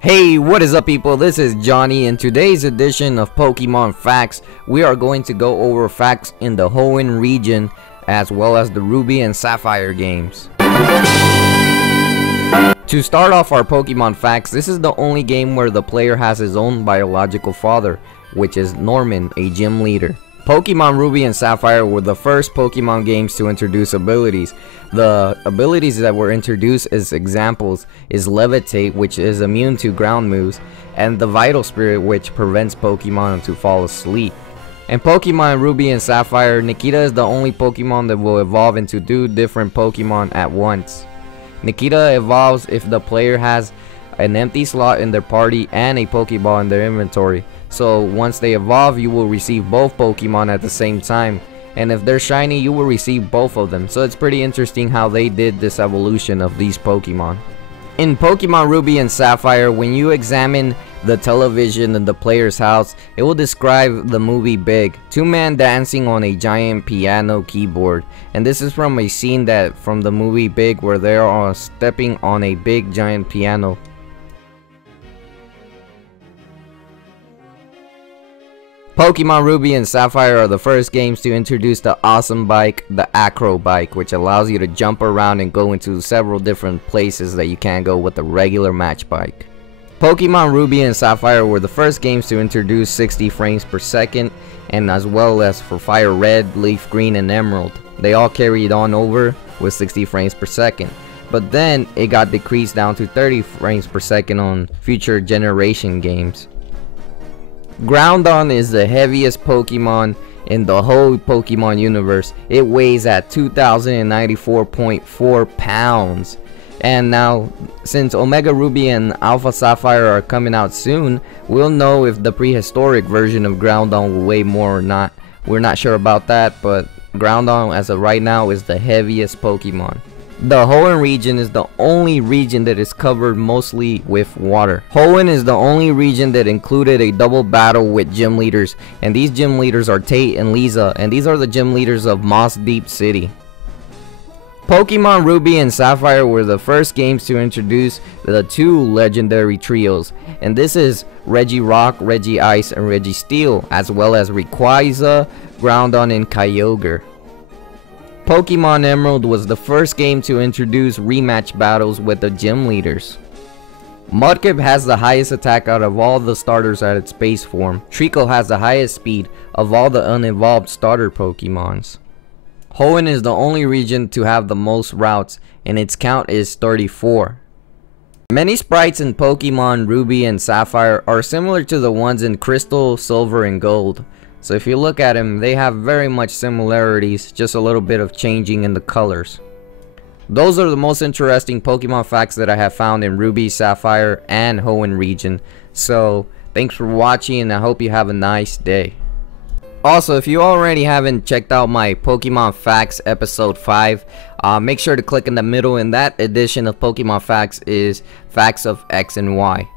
Hey, what is up people? This is Johnny. In today's edition of Pokemon Facts, we are going to go over facts in the Hoenn region as well as the Ruby and Sapphire games. To start off our Pokemon Facts, this is the only game where the player has his own biological father, which is Norman, a gym leader. Pokemon Ruby and Sapphire were the first Pokemon games to introduce abilities. The abilities that were introduced as examples is Levitate, which is immune to ground moves, and the Vital Spirit, which prevents Pokemon to fall asleep. In Pokemon Ruby and Sapphire, Nikita is the only Pokemon that will evolve into two different Pokemon at once. Nikita evolves if the player has an empty slot in their party and a Pokeball in their inventory. So once they evolve, you will receive both Pokemon at the same time, and if they're shiny, you will receive both of them. So it's pretty interesting how they did this evolution of these Pokemon. In Pokemon Ruby and Sapphire, when you examine the television in the player's house, it will describe the movie Big, two men dancing on a giant piano keyboard, and this is from a scene from the movie Big where they are stepping on a big giant piano. Pokemon Ruby and Sapphire are the first games to introduce the awesome bike, the Acro Bike, which allows you to jump around and go into several different places that you can't go with the regular match bike. Pokemon Ruby and Sapphire were the first games to introduce 60 frames per second, and as well as for Fire Red, Leaf Green, and Emerald. They all carried on over with 60 frames per second. But then it got decreased down to 30 frames per second on future generation games. Groudon is the heaviest Pokemon in the whole Pokemon universe. It weighs at 2,094.4 pounds. And now, since Omega Ruby and Alpha Sapphire are coming out soon, we'll know if the prehistoric version of Groudon will weigh more or not. We're not sure about that, but Groudon as of right now is the heaviest Pokemon. The Hoenn region is the only region that is covered mostly with water. Hoenn is the only region that included a double battle with gym leaders, and these gym leaders are Tate and Lisa, and these are the gym leaders of Moss Deep City. Pokemon Ruby and Sapphire were the first games to introduce the two legendary trios, and this is Regirock, Regice, and Registeel, as well as Rayquaza, Groudon, and Kyogre. Pokemon Emerald was the first game to introduce rematch battles with the gym leaders. Mudkip has the highest attack out of all the starters at its base form. Treecko has the highest speed of all the unevolved starter Pokemons. Hoenn is the only region to have the most routes, and its count is 34. Many sprites in Pokemon Ruby and Sapphire are similar to the ones in Crystal, Silver, and Gold. So if you look at them, they have very much similarities, just a little bit of changing in the colors. Those are the most interesting Pokemon facts that I have found in Ruby, Sapphire, and Hoenn region. So thanks for watching, and I hope you have a nice day. Also, if you already haven't checked out my Pokemon Facts episode 5, make sure to click in the middle, and that edition of Pokemon Facts is Facts of X and Y.